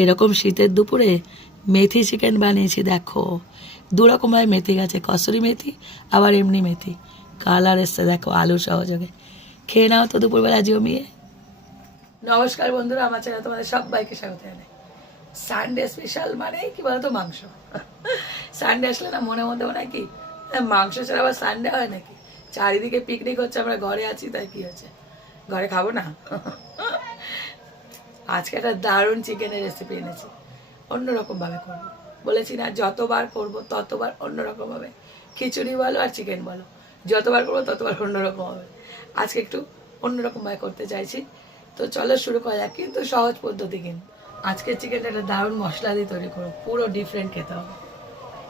এরকম শীতের দুপুরে মেথি চিকেন বানিয়েছি। দেখো দুরকমভাবে মেথি গেছে, কসুরি মেথি আবার এমনি মেথি। কালার এসছে দেখো আলু সহযোগে। খেয়ে নাও তো দুপুরবেলা জমিয়ে। নমস্কার বন্ধুরা, আমার চ্যানেলে তোমাদের সবাইকে স্বাগত জানাই। সানডে স্পেশাল মানে কি বলতো, মাংস। সানডে আসলে না মনের মধ্যে মনে হয় কি মাংস ছাড়া আবার সানডে হয় নাকি? চারিদিকে পিকনিক হচ্ছে, আমরা ঘরে আছি, তাই কি হচ্ছে, ঘরে খাবো না? আজকে একটা দারুণ চিকেনের রেসিপি এনেছি। অন্যরকম ভাবে করবো বলেছি না, যতবার করবো ততবার অন্যরকম হবে। খিচুড়ি বলো আর চিকেন বলো, যতবার করবো ততবার অন্যরকম হবে। আজকে একটু অন্যরকম ভাবে করতে চাইছি, তো চলো শুরু করা যাক। কিন্তু সহজ পদ্ধতি। কিন্তু আজকে চিকেনটা একটা দারুণ মশলা দিয়ে তৈরি করবো, পুরো ডিফারেন্ট খেতে হবে।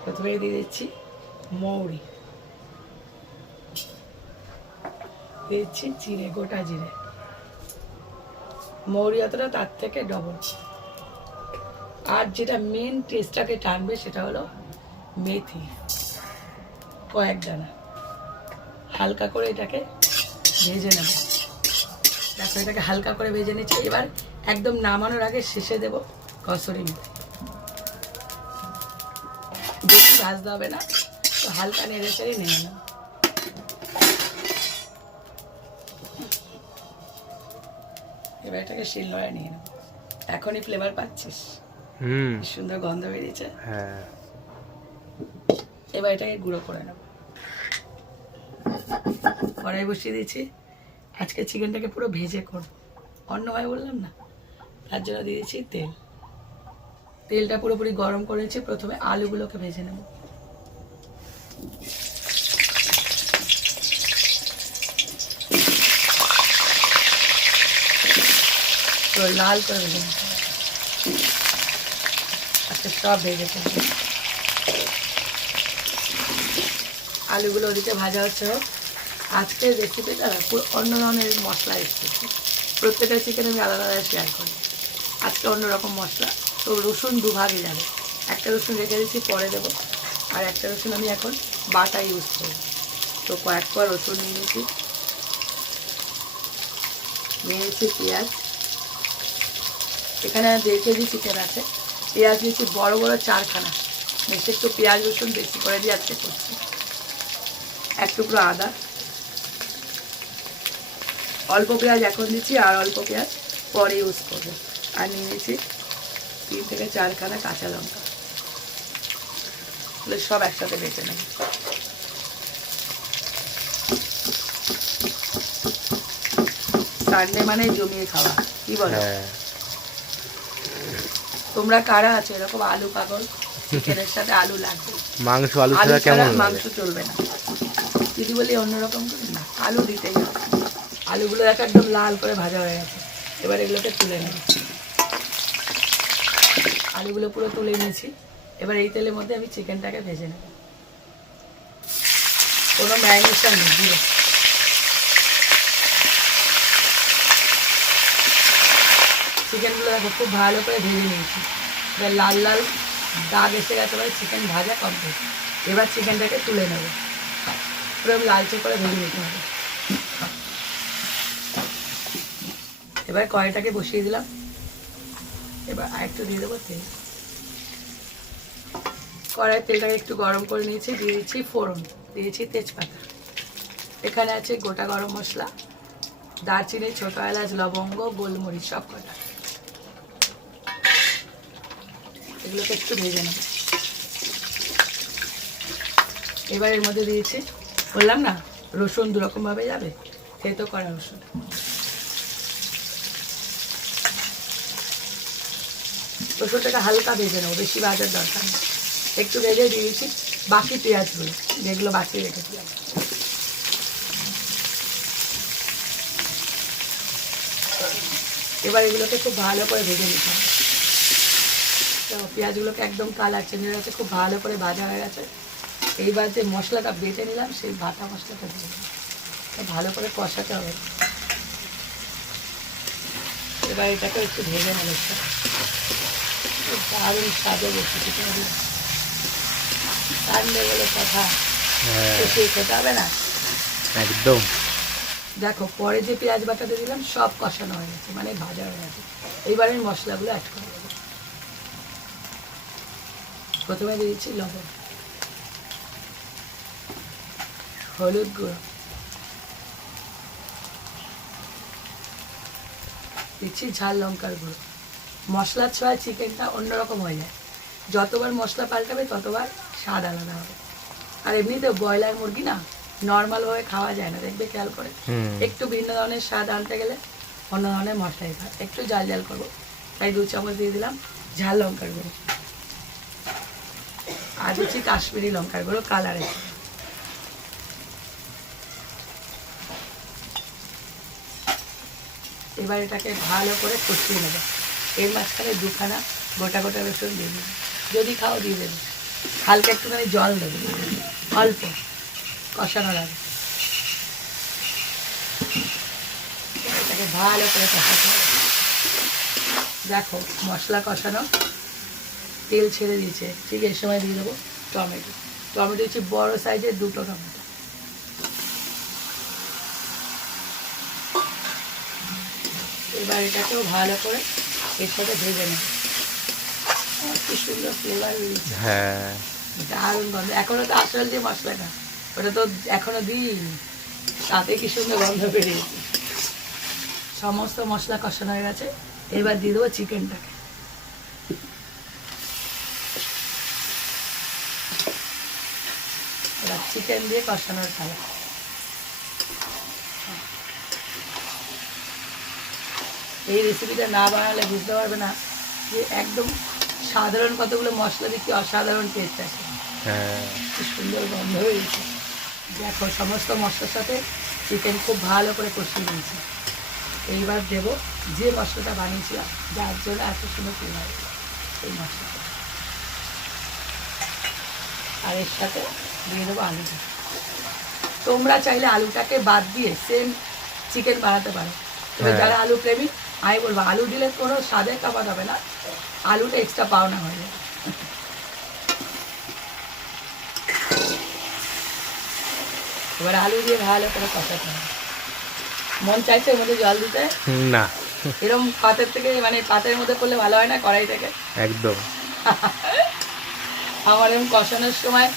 প্রথমে দিয়ে দিচ্ছি মৌরি, দিচ্ছি জিরে, গোটা জিরে। মৌরি অতটা, তার থেকে ডবল। আর যেটা মেন টেস্টটাকে টানবে সেটা হলো মেথি, কয়েক দানা। হালকা করে এটাকে ভেজে নেব। দেখো এটাকে হালকা করে ভেজে নিচ্ছি। এবার একদম নামানোর আগে শেষে দেব কসুরি মেথি। বেশি ভাজতে হবে না, তো হালকা নেড়ে চেড়ে নিয়ে নেব। এবার এটাকে শিলনোড়ায় নিয়ে নেব। এখনই ফ্লেভার পাচ্ছিস? সুন্দর গন্ধ বেরিয়েছে। হ্যাঁ, এবার এটাকে গুঁড়ো করে নেব। কড়াই বসিয়ে দিয়েছি। আজকে চিকেনটাকে পুরো ভেজে করব, অন্য হয় বললাম না, তার জন্য দিয়েছি তেল। তেলটা পুরোপুরি গরম করেছি। প্রথমে আলুগুলোকে ভেজে নেব। লাল করে ভেজে নেব। আজকে সব ভেজে ফেলবো। আলুগুলো ওদিকে ভাজা হচ্ছে। আজকের রেসিপিটা পুরো অন্য ধরনের মশলা এসেছে। প্রত্যেকটা চিকেন আমি আলাদা আলাদা শেয়ার করি। আজকে অন্যরকম মশলা। তো রসুন দুভাগে যাবে। একটা রসুন রেখে দিচ্ছি, পরে দেবো। আর একটা রসুন আমি এখন বাটা ইউজ করব। তো কয়েক পর রসুন নিয়ে নিয়েছি পেঁয়াজ। এখানে 1.5 কেজি চিকেন আছে। পেঁয়াজ নিয়েছি বড় বড় 4খানা। বেশি একটু পেঁয়াজ রসুন বেশি করে দিয়ে আজকে করছি। এক টুকরো আদা, অল্প পেঁয়াজ এখন দিচ্ছি আর অল্প পেঁয়াজ পরে ইউজ করবো। আর নিয়ে নিয়েছি 3 থেকে 4খানা কাঁচা লঙ্কা। সব একসাথে বেটে নেব। সানডে মানে জমিয়ে খাওয়া, কি বলো? তোমরা কারা আছে এরকম আলু পাগল? চিকেনের সাথে আলু লাগবে। মাংস আলু ছাড়া কেমন? মাংস চলবে না। যদি বলি অন্যরকম করে, না, আলু দিতেই হবে। আলুগুলো একদম লাল করে ভাজা হয়ে গেছে। এবার এগুলোকে তুলে নেব। আলুগুলো পুরো তুলে নিয়েছি। এবার এই তেলের মধ্যে আমি চিকেনটাকে ভেজে নেব। কোনো ম্যারিনেশন নেই, দিয়ে চিকেনগুলো দেখো খুব ভালো করে ভেজে নিয়েছি। এবার লাল লাল দাগ এসে গেছে, এবার চিকেন ভাজা কমপ্লিট। এবার চিকেনটাকে তুলে নেব। পুরো লালচে করে ভেজে নিতে হবে। এবার কড়াইটাকে বসিয়ে দিলাম। এবার আরেকটু দিয়ে দেবো তেল। কড়াইয়ের তেলটাকে একটু গরম করে নিয়েছি। দিয়ে দিচ্ছি ফোড়ন, দিয়েছি তেজপাতা। এখানে আছে গোটা গরম মশলা, দারচিনি, ছোটো এলাচ, লবঙ্গ, গোলমরিচ, সব কটা। এগুলোকে একটু ভেজে নেব। এবার এর মধ্যে দিয়েছি, বললাম না, রসুন দুরকমভাবে যাবে, থেতো করা রসুন। রসুনটাকে হালকা ভেজে নেবো, বেশি ভাজার দরকার নেই। একটু ভেজে দিয়েছি বাকি পেঁয়াজগুলো, যেগুলো বাকি রেখেছিলাম। এবার এগুলোকে খুব ভালো করে ভেজে নিতে হবে। তো পেঁয়াজগুলোকে একদম কালার চেঞ্জ হয়ে গেছে, খুব ভালো করে ভাজা হয়ে গেছে। এইবার যে মশলাটা বেটে নিলাম, সেই বাটা মশলাটা দিয়ে ভালো করে কষাতে হবে। এবার এটাকে একটু ভেজে নেব। দারুণ স্বাদে বসেছি। সানডে বলে কথা, খেতে হবে না একদম। দেখো পরে যে পেঁয়াজ বাটাতে দিলাম সব কষানো হয়ে গেছে, মানে ভাজা হয়ে গেছে। এইবার আমি মশলাগুলো অ্যাড করে দেবো। প্রথমে দিয়ে দিচ্ছি লবণ, হলুদ গুঁড়ো, দিচ্ছি ঝাল লঙ্কার গুঁড়ো। মশলার ছোঁয়ায় চিকেনটা অন্যরকম হয়ে যায়, যতবার মশলা পাল্টাবে ততবার স্বাদ আলাদা হবে। আর এমনিতে ব্রয়লার মুরগি না নর্মালভাবে খাওয়া যায় না, দেখবে খেয়াল করে। একটু ভিন্ন ধরনের স্বাদ আনতে গেলে অন্য ধরনের মশলা দিতে হয়। একটু জাল জাল করবো, তাই 2 চামচ দিয়ে দিলাম ঝাল লঙ্কার গুঁড়ো, আর দিচ্ছি কাশ্মীরি লঙ্কার গুঁড়ো কালারে। এবার এটাকে ভালো করে কষিয়ে নেবে। এর মাঝখানে 2খানা গোটা গোটা রসুন দিয়ে দেবে, যদি খাও দিয়ে দেবে। হালকা একটুখানি জল দেবে, অল্প কষানো লাগে। এটাকে ভালো করে কষাতে হবে। দেখো মশলা কষানো, তেল ছেড়ে দিয়েছে, ঠিক এই সময় দিয়ে দেবো টমেটো। টমেটো হচ্ছে বড় সাইজের 2টো টমেটো। এবার এটাকেও ভালো করে এর সাথে ভেজে নেবে। কি সুন্দর ফ্লেভার বেরিয়েছে, হ্যাঁ দারুণ গন্ধ। এখনো তো আসল যে মশলাটা ওটা তো এখনো দিইনি, তাতে কি সুন্দর গন্ধ বেরিয়েছে। সমস্ত মশলা কষানো হয়ে গেছে, এবার দিয়ে দেবো চিকেনটাকে। এবার চিকেন দিয়ে কষানোর খেলা। এই রেসিপিটা না বানালে বুঝতে পারবে না যে একদম সাধারণ কতগুলো মশলা দিয়ে কি অসাধারণ টেস্ট আছে। হ্যাঁ কি সুন্দর গন্ধ হয়েছে। দেখো সমস্ত মশলার সাথে চিকেন খুব ভালো করে কষিয়ে নিয়েছি। এইবার দেবো যে মশলাটা বানিয়েছিলাম, যার জন্য এত সুন্দর ফ্লেভার এই মশলাটা। আর এর সাথে দিয়ে দেবো আলুটা। তোমরা চাইলে আলুটাকে বাদ দিয়ে সেম চিকেন বানাতে পারো, তবে হ্যাঁ। যারা আলু প্রেমী আমি বলবো আলু দিলে কোনো স্বাদে কাবাদ হবে না, আলুটা এক্সট্রা পাওনা হয়ে যাবে। এবার আলু দিয়ে ভালো করে কষাতে হবে। মন চাইছে ওর মধ্যে জল দিতে? না এরকম পাতের থেকে মানে পাতের মধ্যে করলে ভালো হয় না, কড়াই থেকে? একদম। আমার এরকম কষানোর সময়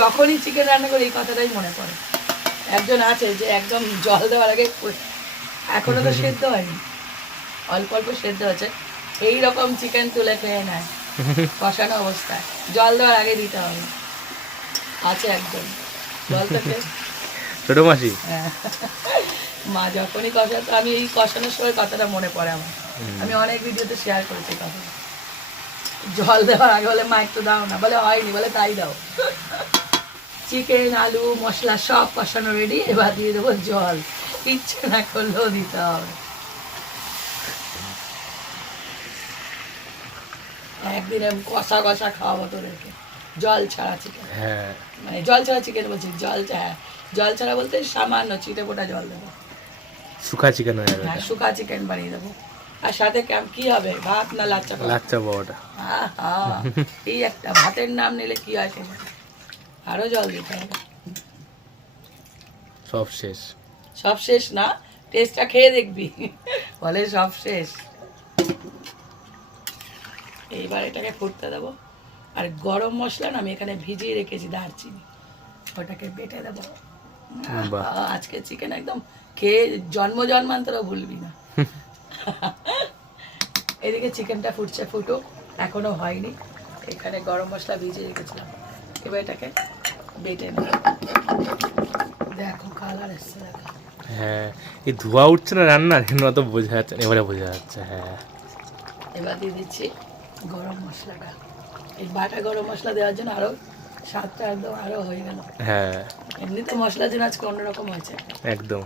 যখনই চিকেন রান্না করি এই কথাটাই মনে পড়ে। একজন আছে যে একদম জল দেওয়ার আগে, এখনো তো সেদ্ধ হয়নি, অল্প অল্প সেদ্ধ হচ্ছে, এইরকম চিকেন তুলে খেয়ে নেয় কষানো অবস্থায়, জল দেওয়ার আগে দিতে হবে। আছে একজন, জল থেকে ছোট মাসি। হ্যাঁ। মা যখনই কষাতো, আমি এই কষানোর সময় কথাটা মনে পড়ে আমার। আমি অনেক ভিডিওতে শেয়ার করেছি কথা। জল দেওয়ার আগে বলে মা একটু দাও না, বলে হয়নি, বলে তাই দাও। চিকেন আলু মশলা সব কষানো রেডি, এবার দিয়ে দেবো জল, ইচ্ছে না করলেও দিতে হবে। একদিন আমি কষা কষা খাওয়াবো তোদেরকে, জল ছাড়া চিকেন। হ্যাঁ মানে জল ছাড়া চিকেন বলছি, জল ছাড়া বলতে সামান্য চিটে পোটা জল দেবো। শুকা চিকেন হয়ে যাবে। হ্যাঁ শুকা চিকেন বানিয়ে দেবো। আর সাথে কি হবে, ভাত না লাচ্চা? লাচ্চা পাওয়াটা। আহা, এই একটা ভাতের নাম নিলে কি হয় সেটা, আরো জল দিতে হবে। সব শেষ। সব শেষ না, টেস্টটা খেয়ে দেখবি, বলে সব শেষ। এইবার এটাকে ফুটতে দেবো। আর গরম মশলা না আমি এখানে ভিজিয়ে রেখেছি, দারচিনি, ওটাকে বেটে দেবো। বাহ। আজকে চিকেন একদম খেয়ে জন্মান্তরও ভুলবি না। এদিকে চিকেনটা ফুটছে, ফুটুক, এখনো হয়নি। এখানে গরম মশলা ভিজিয়ে রেখেছিলাম, এবার এটাকে বেটে নেব। দেখো কালার এসছে, দেখো। হ্যাঁ এই ধোয়া উঠছে না রান্নার, অত বোঝা যাচ্ছে না, এবারে বোঝা যাচ্ছে। হ্যাঁ এবার দিয়ে দিচ্ছি গরম মশলাটা। এই বাটা গরম মশলা দেওয়ার জন্য আরো স্বাদটা একদম আরো হয়ে গেল। হ্যাঁ এমনিতে মশলা যেন আজকে অন্যরকম হয়েছে, একদম।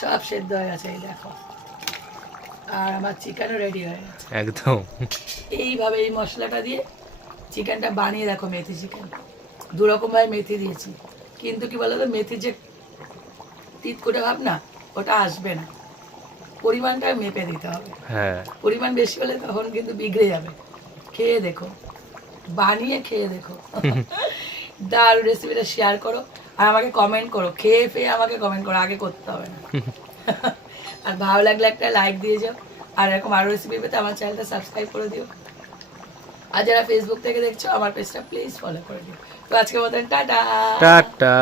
সব সেদ্ধ হয়ে গেছে এই দেখো। আর আমার চিকেনও রেডি হয়ে গেছে। একদম। এইভাবে এই মশলাটা দিয়ে চিকেনটা বানিয়ে দেখো। মেথি চিকেন 2 রকমভাবে মেথি দিয়েছি, কিন্তু কি বলতো, মেথির যে তিত করে ভাব না, ওটা আসবে না। পরিমাণটা মেপে দিতে হবে, হ্যাঁ পরিমাণ বেশি হলে তখন কিন্তু বিগড়ে যাবে। খেয়ে দেখো, বানিয়ে খেয়ে দেখো, দারুণ। রেসিপিটা শেয়ার করো আর আমাকে কমেন্ট করো, খেয়ে ফেয়ে আমাকে কমেন্ট করো, আগে করতে হবে না। আর ভালো লাগলে একটা লাইক দিয়ে যাও, আর এরকম আরো রেসিপি পেতে আমার চ্যানেলটা সাবস্ক্রাইব করে দিও। আর যারা ফেসবুক থেকে দেখছো আমার পেজটা প্লিজ ফলো করে দিও। তো আজকের মতন টাটা। টাটা।